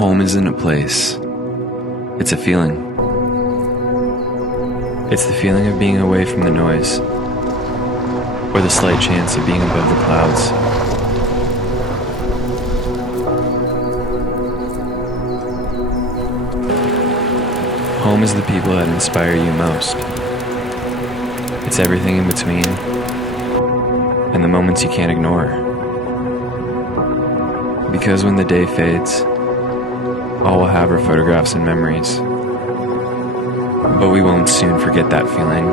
Home isn't a place, it's a feeling. It's the feeling of being away from the noise, or the slight chance of being above the clouds. Home is the people that inspire you most. It's everything in between, and the moments you can't ignore. Because when the day fades, all we'll have are photographs and memories. But we won't soon forget that feeling.